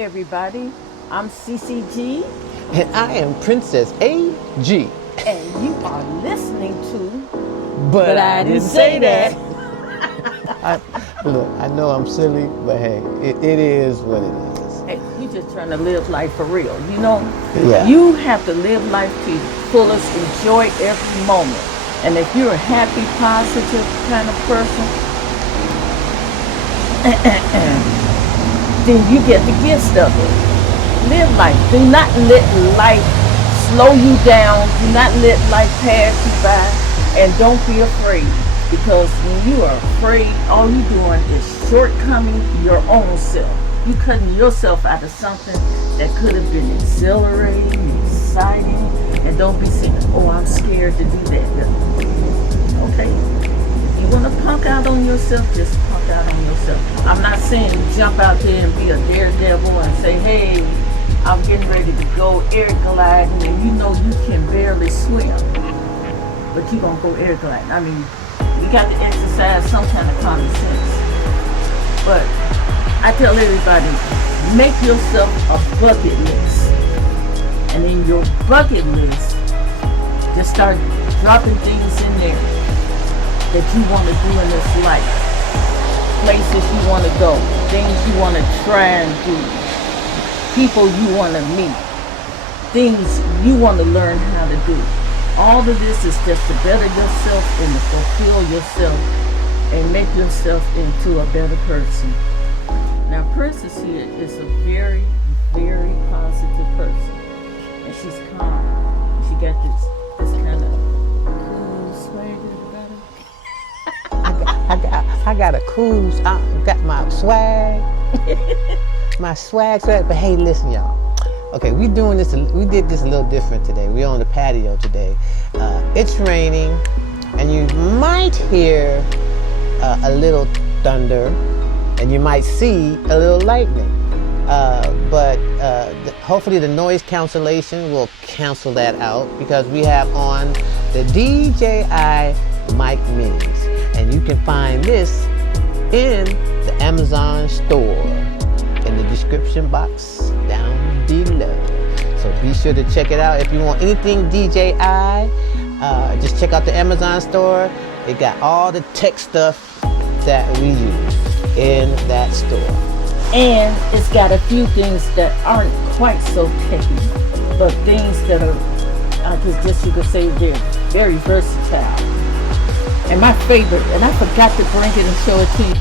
everybody. I'm CCG, And I am Princess AG. and you are listening to. But I didn't say that. that. Look, I know I'm silly, but hey, it is what it is. Hey, you just trying to live life for real. You know, Yeah. you have to live life to the fullest, enjoy every moment. And if you're a happy, positive kind of person, then you get the gist of it. Live life. Do not let life slow you down. Do not let life pass you by. And don't be afraid. Because when you are afraid, all you're doing is shortcoming your own self. You cutting yourself out of something that could have been exhilarating, exciting. And don't be saying, oh, I'm scared to do that. Okay? If you want to punk out on yourself, just punk out on yourself. I'm not saying jump out there and be a daredevil and say, hey, I'm getting ready to go air gliding, and you know you can barely swim, but you're going to go air gliding. I mean, you got to exercise some kind of common sense. But I tell everybody, make yourself a bucket list. And in your bucket list, just start dropping things in there that you want to do in this life. Places you want to go, things you want to try and do, people you want to meet, things you want to learn how to do. All of this is just to better yourself and to fulfill yourself and make yourself into a better person. Now, Princess here is a very, very positive person. And she's calm. And she got this kind of cool swagger about her. I got a cruise. I got my swag. My swag. But hey, listen, y'all. Okay, we did this a little different today. We're on the patio today. It's raining, and you might hear a little thunder, and you might see a little lightning. But hopefully the noise cancellation will cancel that out, because we have on the DJI Mic Minis, and you can find this in the Amazon store in the description box down below. So be sure to check it out. If you want anything DJI, just check out the Amazon store. It got all the tech stuff that we use in that store. And it's got a few things that aren't quite so techy, but things that are, I guess you could say, they're very versatile. And my favorite, and I forgot to bring it and show it to you,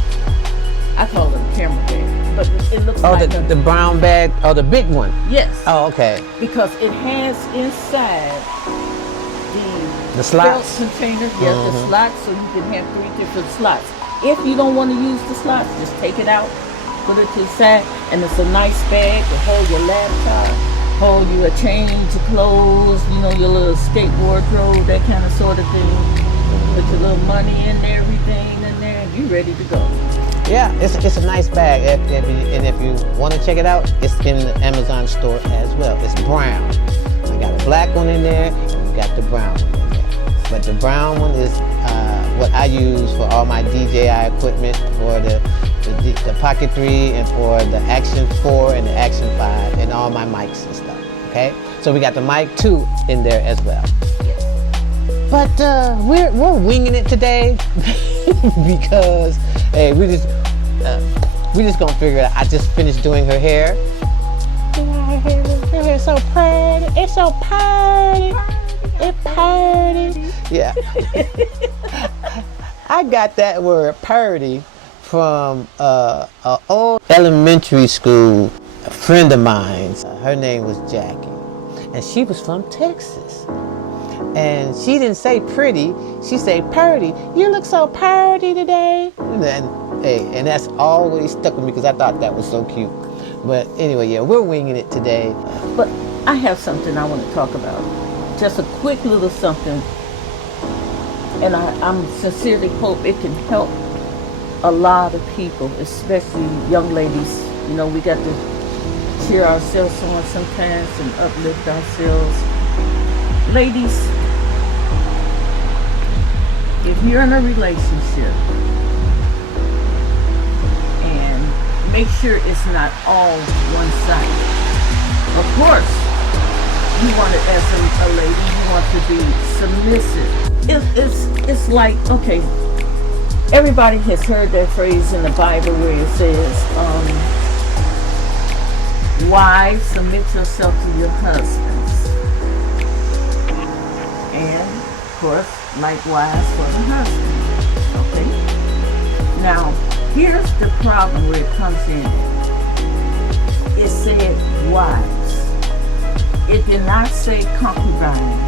I call it a camera bag, but it looks like the brown bag, the big one. Yes. Oh, okay. Because it has inside The slots. felt container, the slots, so you can have 3 different slots. If you don't want to use the slots, just take it out, put it to the side, and it's a nice bag to hold your laptop, hold you a change of clothes, your little skate wardrobe, that kind of sort of thing. Put your little money in there, everything in there, and you ready to go. Yeah, it's a nice bag. If you want to check it out, it's in the Amazon store as well. It's brown. I got a black one in there, and we got the brown one in there. But the brown one is what I use for all my DJI equipment, for the Pocket 3 and for the Action 4 and the Action 5 and all my mics and stuff. Okay, so we got the Mic 2 in there as well. But we're winging it today because hey, we just gonna figure it out. I just finished doing her hair. Her hair's so pretty. It's so pretty. It's pretty. Yeah. I got that word "pretty" from an old elementary school friend of mine. Her name was Jackie, and she was from Texas. And she didn't say pretty, she said purdy. You look so purdy today. And that's always stuck with me because I thought that was so cute. But anyway, yeah, we're winging it today. But I have something I want to talk about. Just a quick little something. And I'm sincerely hope it can help a lot of people, especially young ladies. We got to cheer ourselves on sometimes and uplift ourselves. Ladies, if you're in a relationship and make sure it's not all one-sided. Of course, you want to, as a lady, you want to be submissive. It's like, okay, everybody has heard that phrase in the Bible where it says, wives, submit yourself to your husbands. And, of course, likewise for the husband. Okay? Now, here's the problem where it comes in. It said wives. It did not say concubine.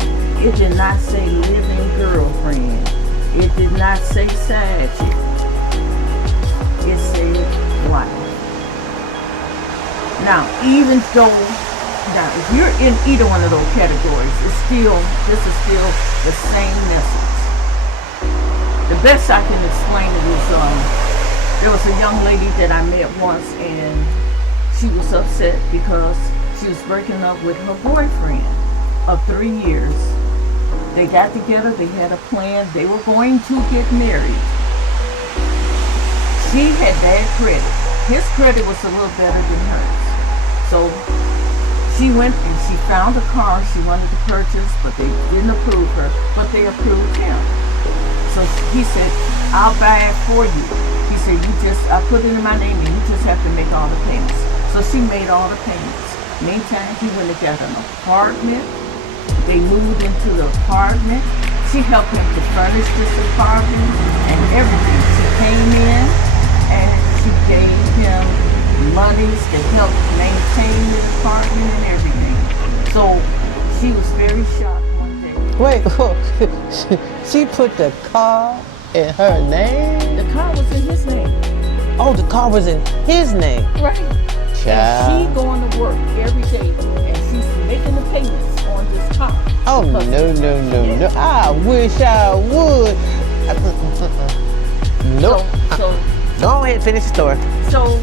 It did not say living girlfriend. It did not say side chick. It said wife. Now, even though, if you're in either one of those categories, this is still the same message. The best I can explain it is, there was a young lady that I met once, and she was upset because she was breaking up with her boyfriend of 3 years. They got together, they had a plan, they were going to get married. She had bad credit. His credit was a little better than hers. So she went and she found a car she wanted to purchase, but they didn't approve her, but they approved him. So he said, I'll buy it for you. He said, I put it in my name and you just have to make all the payments. So she made all the payments. Meantime, he went and got an apartment. They moved into the apartment. She helped him to furnish this apartment and everything. She came in and she gave him monies to help maintain the apartment and everything. So she was very shocked one day. Wait, she put the car in her name? The car was in his name. Oh, the car was in his name. Right. Child. And she going to work every day and she's making the payments on this car. Oh, no. I wish I would. Nope. So go ahead, finish the story. So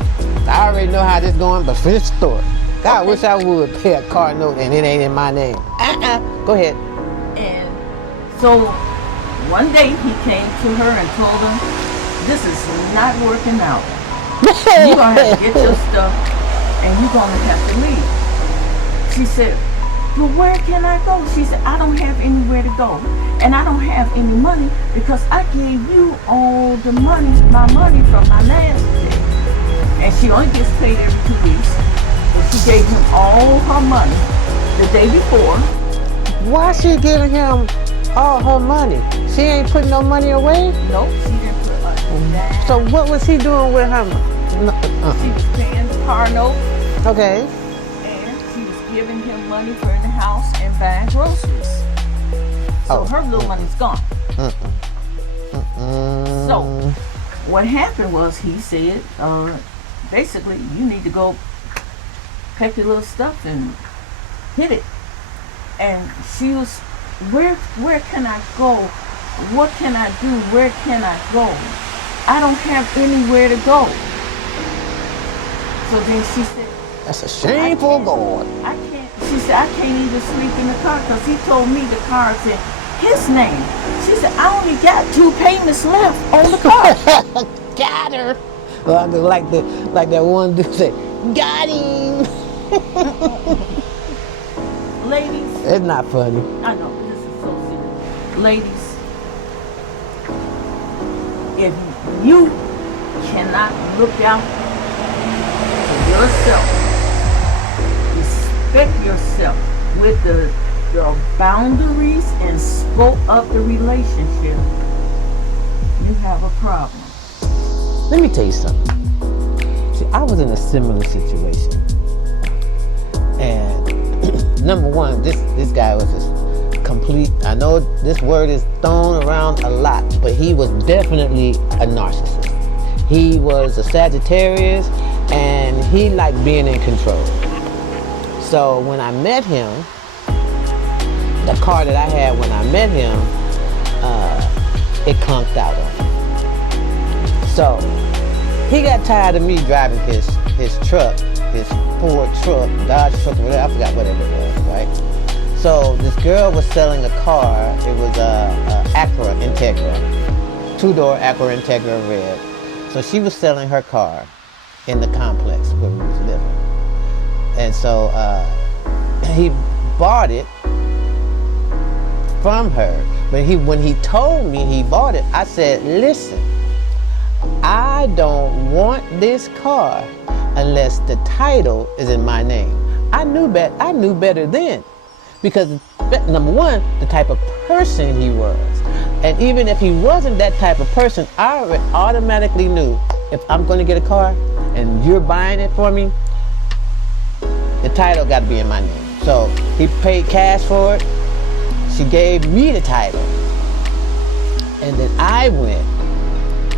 I already know how this going, but finish the story. God, Okay. wish I would pay a car note and it ain't in my name. Go ahead. And so one day he came to her and told her, this is not working out. You're going to have to get your stuff and you're going to have to leave. She said, but where can I go? She said, I don't have anywhere to go. And I don't have any money because I gave you all the money, my money from my last day. And she only gets paid every 2 weeks. And she gave him all her money the day before. Why she giving him all her money? She ain't putting no money away? Nope, she didn't put that. So what was he doing with her? She was paying the car note. Okay. And she was giving him money for the house and buying groceries. So her little money's gone. So what happened was he said, basically, you need to go pack your little stuff and hit it. And she was, where can I go? What can I do? Where can I go? I don't have anywhere to go. So then she said, that's a shameful God. I can't. She said, I can't even sleep in the car because he told me the car's in his name. She said, I only got 2 payments left on the car. Got her. Well, like that one dude said, got him. Ladies, It's not funny. I know, but this is so serious. Ladies, if you cannot look out for yourself, respect yourself with the boundaries and scope of the relationship, you have a problem. Let me tell you something. See, I was in a similar situation. And number one, this guy was just complete. I know this word is thrown around a lot, but he was definitely a narcissist. He was a Sagittarius and he liked being in control. So when I met him, the car that I had when I met him, it clunked out on me. So he got tired of me driving his truck, his Ford truck, Dodge truck, whatever, I forgot whatever it was, right? So this girl was selling a car. It was a Acura Integra, 2-door Acura Integra red. So she was selling her car, in the complex where we was living. And so he bought it from her. But when he told me he bought it, I said, listen, I don't want this car unless the title is in my name. I knew better then, because number one, the type of person he was. And even if he wasn't that type of person, I automatically knew if I'm going to get a car and you're buying it for me, the title got to be in my name. So he paid cash for it. She gave me the title. And then I went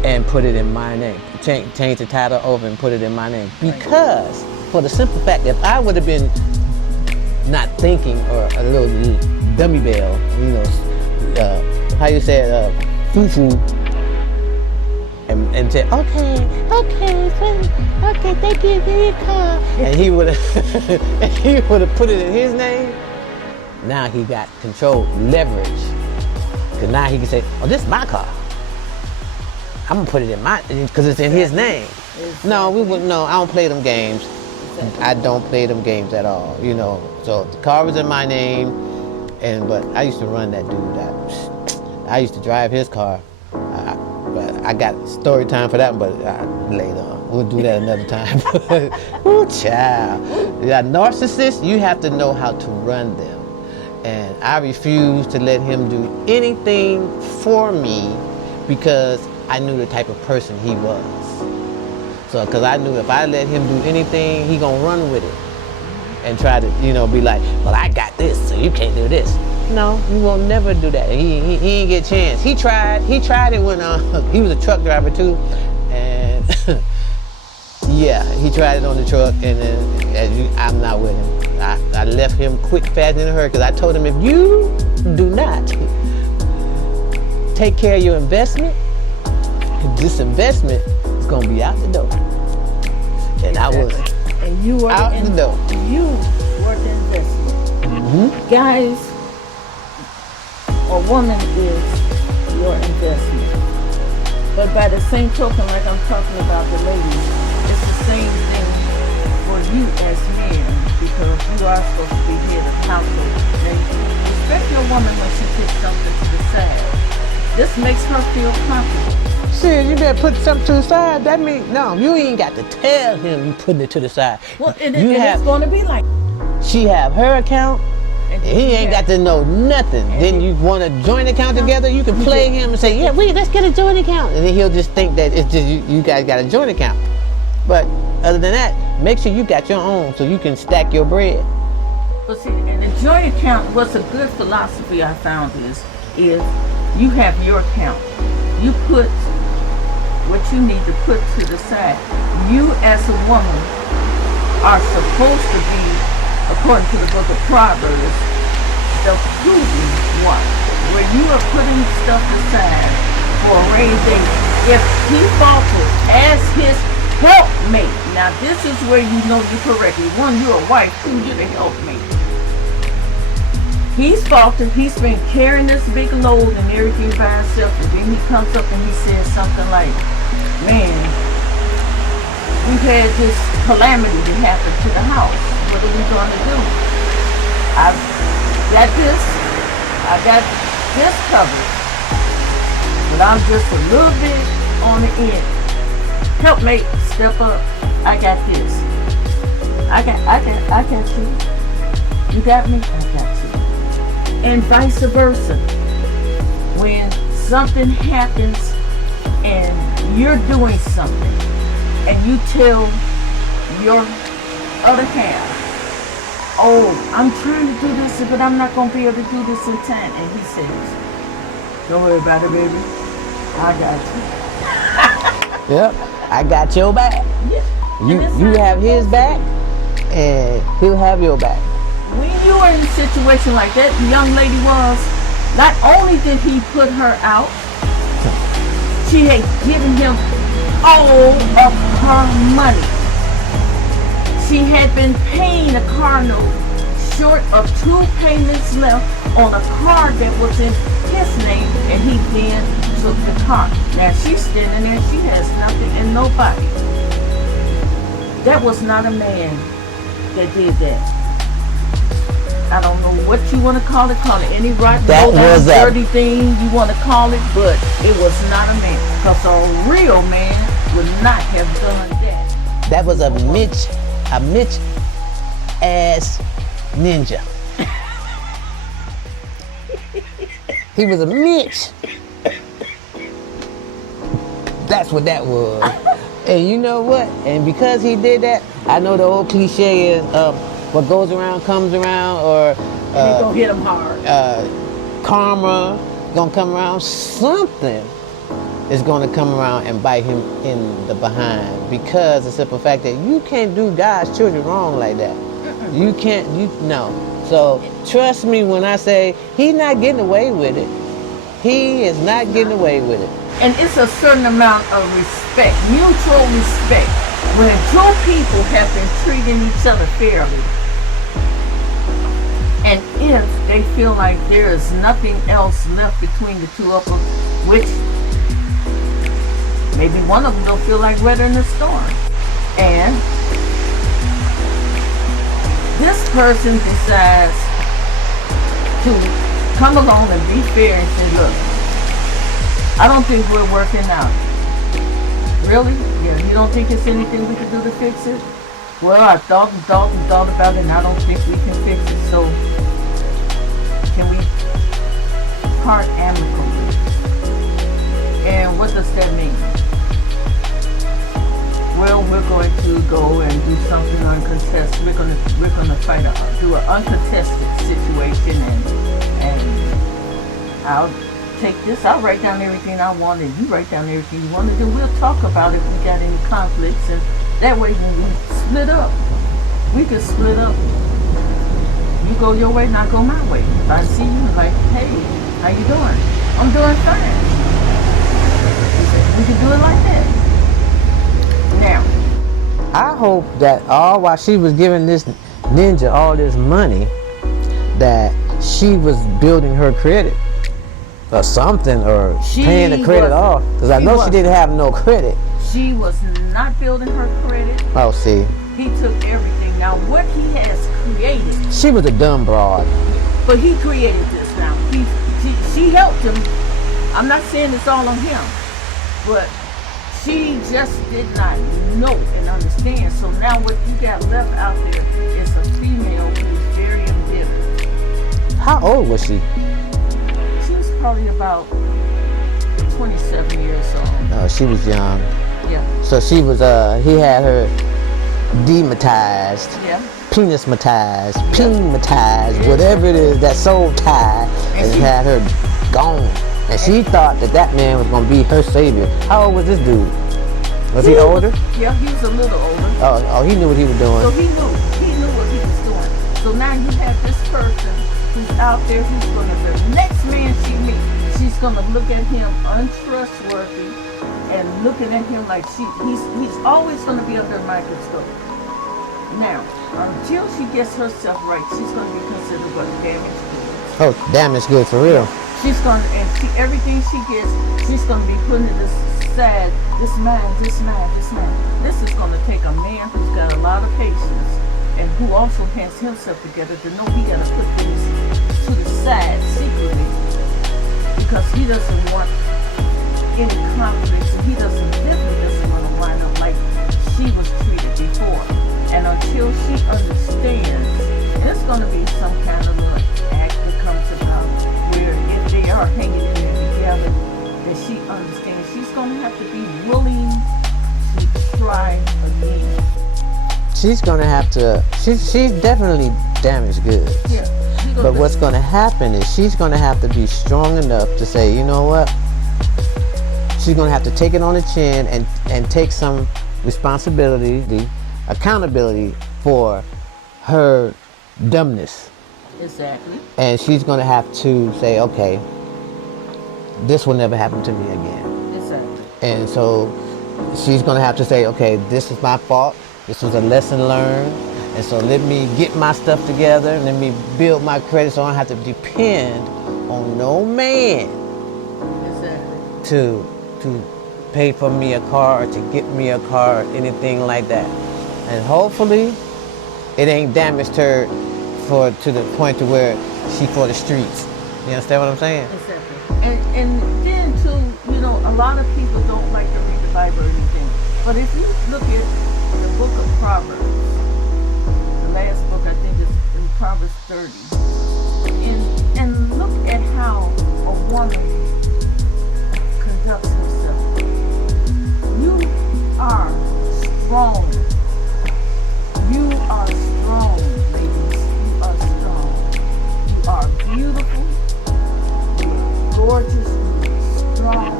and put it in my name. Change the title over and put it in my name. Because, for the simple fact, if I would have been not thinking, or a little dummy bell, how you say it, foo-foo, and said, okay, thank you for your car. And he would have put it in his name. Now he got control, leverage. Because now he can say, oh, this is my car. I'm gonna put it in because it's in his name. Exactly. No, I don't play them games. Exactly. I don't play them games at all, So the car was in my name, but I used to run that dude. I used to drive his car. I got story time for that, but later on. We'll do that another time. Ooh, child. Yeah, narcissists, you have to know how to run them. And I refuse to let him do anything for me because I knew the type of person he was. So, because I knew if I let him do anything, he gonna run with it and try to, be like, well, I got this, so you can't do this. No, he will never do that. He ain't get a chance. He tried it when he was a truck driver too, and yeah, he tried it on the truck, and then I'm not with him. I left him quick, fast, in a hurry, because I told him, if you do not take care of your investment, this investment is gonna be out the door. And I was out the door. You were the investment. Mm-hmm. Guys, a woman is your investment. But by the same token, like I'm talking about the ladies, it's the same thing for you as men, because you are supposed to be head of household. Now, especially a woman when she puts something to the side. This makes her feel comfortable. Shit, you better put something to the side. That means, no, you ain't got to tell him you putting it to the side. Well, it's going to be like, she have her account, and he ain't got to know nothing. Then you want a joint account together, you can play him and say, yeah, let's get a joint account. And then he'll just think that it's just you guys got a joint account. But other than that, make sure you got your own so you can stack your bread. But see, in a joint account, what's a good philosophy I found is you have your account. You put what you need to put to the side. You as a woman are supposed to be, according to the book of Proverbs, the prudent one, where you are putting stuff aside for a rainy day. If he falters as his helpmate, now this is where you know you correctly. One, you're a wife. Two, you're the helpmate. He's faltered. He's been carrying this big load and everything by himself, and then he comes up and he says something like, man, we've had this calamity that happened to the house. What are we going to do? I got this covered, but I'm just a little bit on the end. Helpmate, step up. I got this. I got you. You got me? I got you. And vice versa. When something happens and you're doing something and you tell your other half, oh, I'm trying to do this, but I'm not going to be able to do this in time. And he says, don't worry about it, baby. I got you. Yep, I got your back. Yeah. You have his back, and he'll have your back. When you are in a situation like that, the young lady was, not only did he put her out, she had given him all of her money. She had been paying a car note short of 2 payments left on a car that was in his name, and he then took the car. Now she's standing there, she has nothing and nobody. That was not a man that did that. I don't know what you want to call it any rotten, dirty thing you want to call it, but it was not a man. Because a real man would not have done that. That was a Mitch ass ninja. He was a Mitch. That's what that was. And you know what? And because he did that, I know the old cliche is what goes around comes around, or He gonna hit him hard. karma gonna come around. Something is gonna come around and bite him in the behind, because the simple fact that you can't do God's children wrong like that. You can't. No. So trust me when I say he's not getting away with it. He is not getting away with it. And it's a certain amount of respect, mutual respect, when two people have been treating each other fairly. And if they feel like there is nothing else left between the two of them, which maybe one of them will feel like weathering the storm. And this person decides to come along and be fair and say, look, I don't think we're working out. Really? Yeah, you don't think there's anything we can do to fix it? Well, I thought about it, and I don't think we can fix it. So, can we part amicably? And what does that mean? Well, we're going to go and do something uncontested. We're gonna try to do an uncontested situation, and I'll take this. I'll write down everything I want, and you write down everything you want to do. We'll talk about it if we got any conflicts, and that way when we split up, we can split up. You go your way, and I go my way. If I see you, like, hey, how you doing? I'm doing fine. We can do it like that. Now, I hope that while she was giving this ninja all this money, that she was building her credit or something, or paying the credit off. Because I know she didn't have no credit. She was not building her credit. Oh, see. He took everything. Now, what he has created. She was a dumb broad. But he created this now. She helped him. I'm not saying it's all on him. But she just did not know and understand. So now what you got left out there is a female who's very embittered. How old was she? She was probably about 27 years old. Oh, she was young. Yeah. So she was, he had her dematized, Yeah. penismatized, peenmatized, whatever it is, that soul tie, and she had her gone. And she thought that man was going to be her savior. How old was this dude? Was he older? Yeah, he was a little older. Oh, he knew what he was doing. So he knew what he was doing. So now you have this person who's out there who's going to, the next man she meets, she's going to look at him untrustworthy and looking at him like he's always going to be under a microscope. Now, until she gets herself right, she's going to be considered what, damaged goods. Oh, damaged goods for real. She's going to, and everything she gets, she's going to be putting in this sad, this man. This is going to take a man who's got a lot of patience and who also has himself together to know he got to put things to the side secretly, because he doesn't want any conflicts, and he definitely doesn't want to wind up like she was treated before. And until she understands, there's going to be some kind of like act that comes about where if they are hanging in there together, that she understands she's going to have to be willing to try again. She's going to have to, she's definitely damaged goods. Yeah. But what's going to happen is she's going to have to be strong enough to say, you know what? She's going to have to take it on the chin and take some responsibility, the accountability for her dumbness. Exactly. And she's going to have to say, okay, this will never happen to me again. Exactly. And so she's going to have to say, okay, this is my fault. This was a lesson learned. And so let me get my stuff together. Let me build my credit so I don't have to depend on no man. Exactly. To pay for me a car or to get me a car or anything like that. And hopefully it ain't damaged her to the point to where she for the streets. You understand what I'm saying? Exactly. And then too, you know, a lot of people don't like to read the Bible or anything. But if you look at the book of Proverbs, the last book I think is in Proverbs 30, and look at how a woman conducts herself. You are strong. You are strong, ladies. You are strong. You are beautiful. You are gorgeous. You are strong.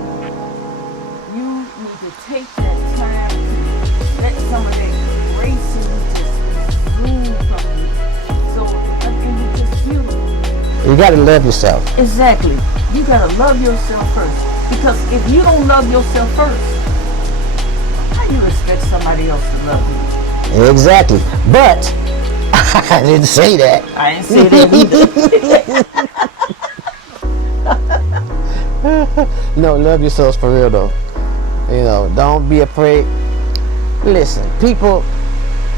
You need to take that time to let some of that grace in you just exude from you. So, and you're just beautiful. You gotta love yourself. Exactly. You gotta love yourself first. Because if you don't love yourself first, how do you expect somebody else to love you? Exactly. But I didn't say that. I didn't say that either. No, love yourselves for real though. You know, don't be afraid. Listen, people,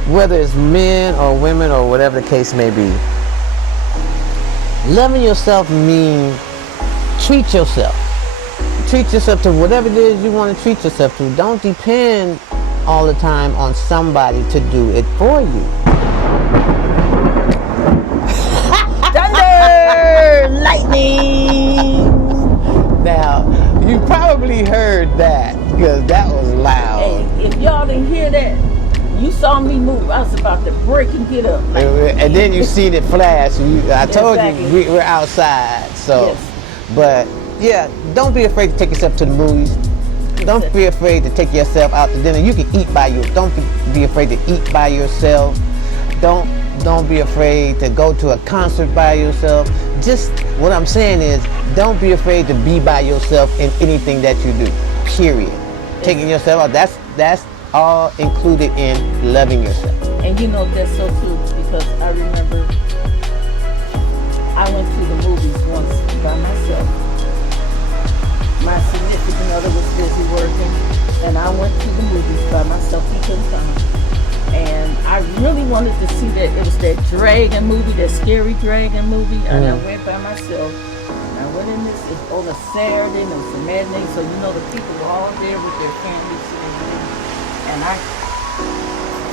whether it's men or women or whatever the case may be, loving yourself means treat yourself. Treat yourself to whatever it is you want to treat yourself to. Don't depend all the time on somebody to do it for you. Thunder! Lightning! Now, you probably heard that because that was loud. Hey, if y'all didn't hear that, you saw me move. I was about to break and get up. And then you seen it flash. I told Exactly. you we're outside. So, Yes. but yeah, don't be afraid to take yourself to the movies. Don't be afraid to take yourself out to dinner. You can eat by yourself. Don't be afraid to eat by yourself. Don't be afraid to go to a concert by yourself. Just what I'm saying is, don't be afraid to be by yourself in anything that you do. Period. Taking yourself out. That's all included in loving yourself. And you know that's so true because I remember I went to the movies once by myself. My significant other was busy working, and I went to the movies by myself. He couldn't come. And I really wanted to see that. It was that dragon movie, that scary dragon movie. And I went by myself. And I went in this on a Saturday, and it was a matinee, so you know the people were all there with their families sitting there. And I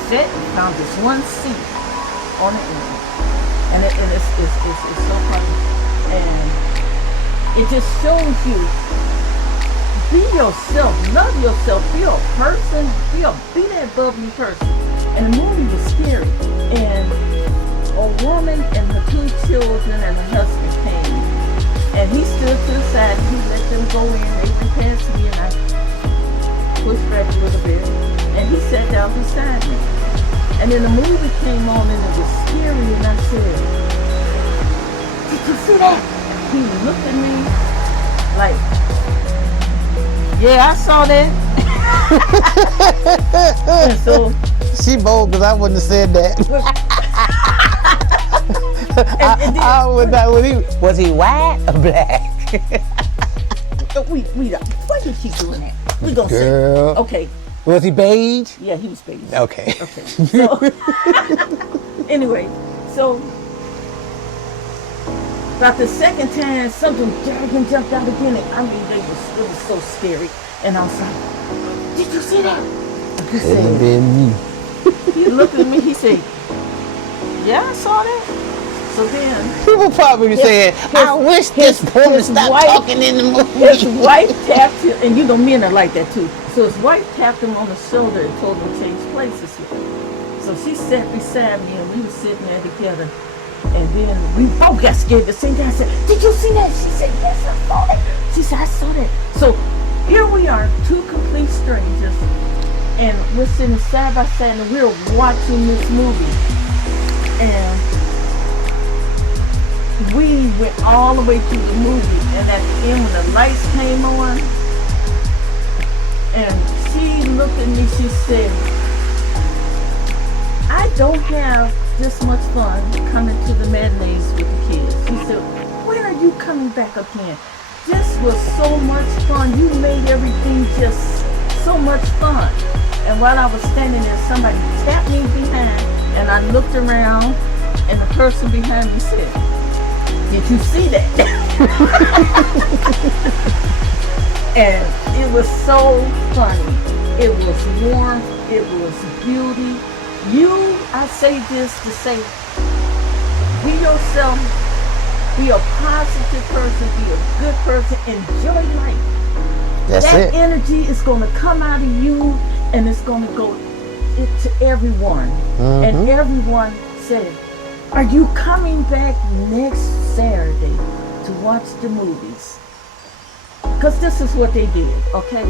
sat and found this one seat on the end. And it's so funny. And it just shows you, be yourself, love yourself, be a person, be that bubbly person. And the movie was scary. And a woman and her 2 children and her husband came. And he stood to the side and he let them go in. They went past me and I pushed back a little bit. And he sat down beside me. And then the movie came on and it was scary and I said, "Did you see that?" He looked at me like, "Yeah, I saw that." And so She bold because I wouldn't have said that. I would not. Was he white or black? we why you keep doing that? We gonna Girl. say okay. Was he beige? Yeah, he was baby. Okay. Okay. So anyway, so about the second time something dragon jumped out again. And I mean it was so scary. And I was like, "Did you see that?" He Could have said, been me. he looked at me, he said, "Yeah, I saw that." So then People probably saying, "I wish this woman stopped talking in the his movie." wife tapped him, and you know men are like that too. So his wife tapped him on the shoulder and told him to change places with her. So she sat beside me and we were sitting there together. And then we both got scared at the same time. I said, "Did you see that?" She said, "Yes, I saw that." She said, "I saw that." So here we are, 2 complete strangers. And we're sitting side by side and we're watching this movie. And we went all the way through the movie. And at the end when the lights came on, and she looked at me, she said, "I don't have this much fun coming to the matinees with the kids." She said, "When are you coming back again? This was so much fun. You made everything just so much fun." And while I was standing there, somebody tapped me behind, and I looked around, and the person behind me said, "Did you see that?" And it was so funny. It was warmth. It was beauty. I say this to say, be yourself. Be a positive person. Be a good person. Enjoy life. That's That it. energy is going to come out of you, and it's going to go to everyone. And everyone said, "Are you coming back next Saturday to watch the movies?" Because this is what they did, okay?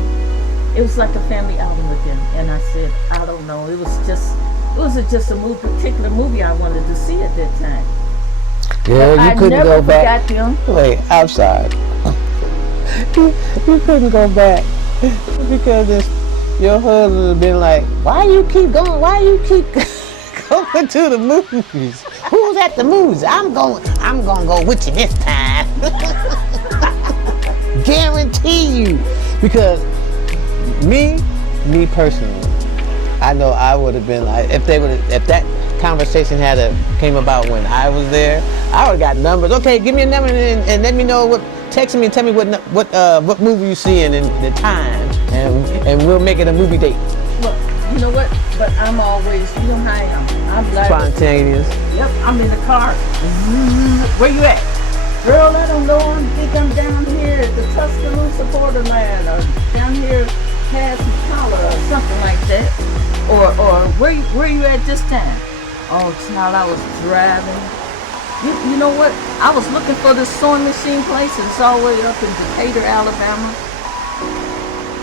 It was like a family outing with them. And I said, I don't know. It wasn't just a particular movie I wanted to see at that time. Girl, you I couldn't never go back. forgot them. Wait, I'm sorry. You couldn't go back because your husband would have been like, "Why you keep going? Why you keep going to the movies? Who's at the movies? I'm gonna go with you this time." Guarantee you, because me personally, I know I would have been like, if that conversation came about when I was there, I would have got numbers. Okay, give me a number and let me know text me and tell me what movie you seeing and the time, and we'll make it a movie date. Well, you know what? But I'm always, you know how I am. I'm like, Spontaneous. yep, I'm in the car. Where you at? Girl, I don't know. I think I'm down here at the Tuscaloosa borderline, or down here past Impala, or something like that. Or where you at this time? Oh, child, I was driving. You know what? I was looking for this sewing machine place, and it's all the way up in Decatur, Alabama.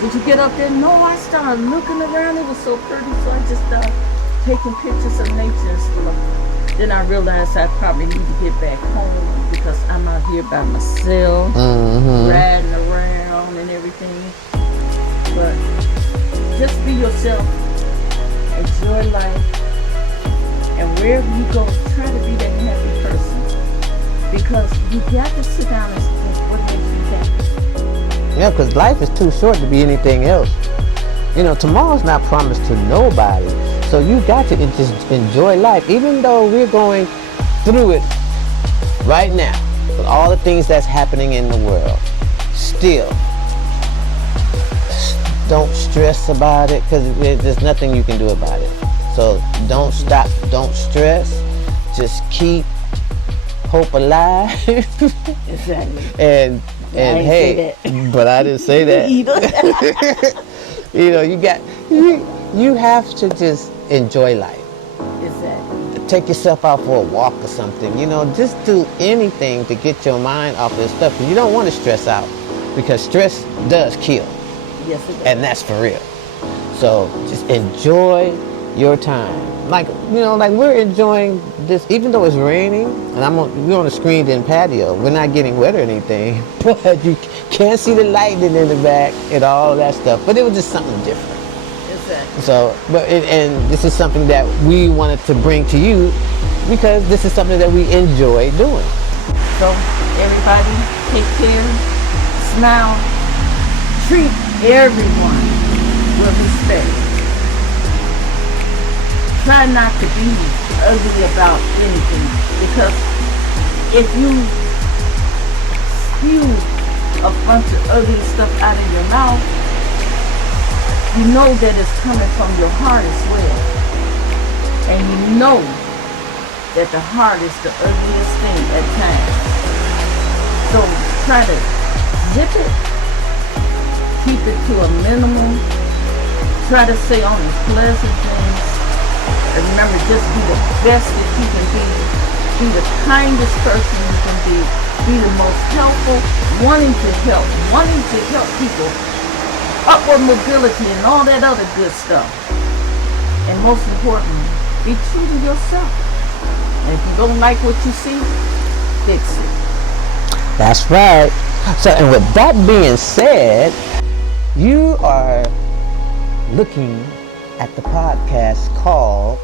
Did you get up there? No, I started looking around. It was so pretty, so I just started taking pictures of nature and stuff. Then I realized I probably need to get back home because I'm out here by myself, riding around and everything. But just be yourself, enjoy life, and wherever you go, try to be that happy person. Because you got to sit down and think, what makes you happy? Yeah, because life is too short to be anything else. You know, tomorrow's not promised to nobody. So you got to just enjoy life, even though we're going through it right now with all the things that's happening in the world. Still, don't stress about it because there's nothing you can do about it. So don't stop, don't stress, just keep hope alive. Exactly. and hey, but I didn't say that. You know, you have to just enjoy life. Exactly. Take yourself out for a walk or something. You know, just do anything to get your mind off this stuff. You don't want to stress out because stress does kill. Yes, it does. And that's for real. So just enjoy your time. Like, you know, like we're enjoying this, even though it's raining, and we're on a screened-in patio. We're not getting wet or anything, but you can't see the lightning in the back and all that stuff. But it was just something different. Exactly. So, and this is something that we wanted to bring to you because this is something that we enjoy doing. So everybody, take care, smile, treat everyone with respect. Try not to be ugly about anything, because if you spew a bunch of ugly stuff out of your mouth, you know that it's coming from your heart as well. And you know that the heart is the ugliest thing at times. So try to zip it, keep it to a minimum, try to say only pleasant things, and remember, just be the best that you can be the kindest person you can be the most helpful, wanting to help people, upward mobility and all that other good stuff. And most importantly, be true to yourself. And if you don't like what you see, fix it. That's right. So, and with that being said, you are looking at the podcast called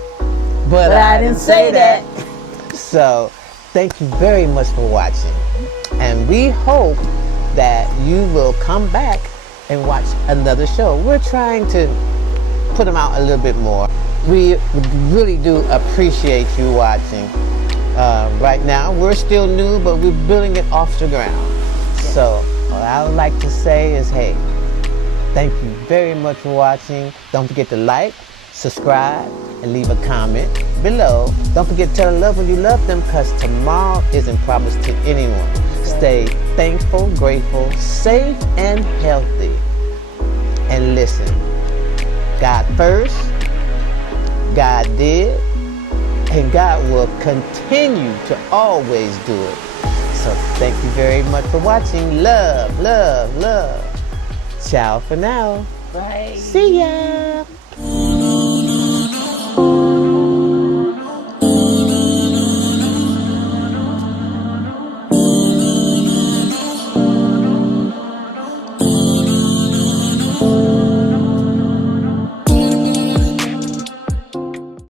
But I Didn't Say That. So, thank you very much for watching. And we hope that you will come back and watch another show. We're trying to put them out a little bit more. We really do appreciate you watching. Right now, we're still new, but we're building it off the ground. So what I would like to say is, hey, thank you very much for watching. Don't forget to like, subscribe, and leave a comment below. Don't forget to tell a loved one you love them, because tomorrow isn't promised to anyone. Stay thankful, grateful, safe, and healthy. And listen, God first, God did, and God will continue to always do it. So thank you very much for watching. Love, love, love. Ciao for now. Bye. See ya.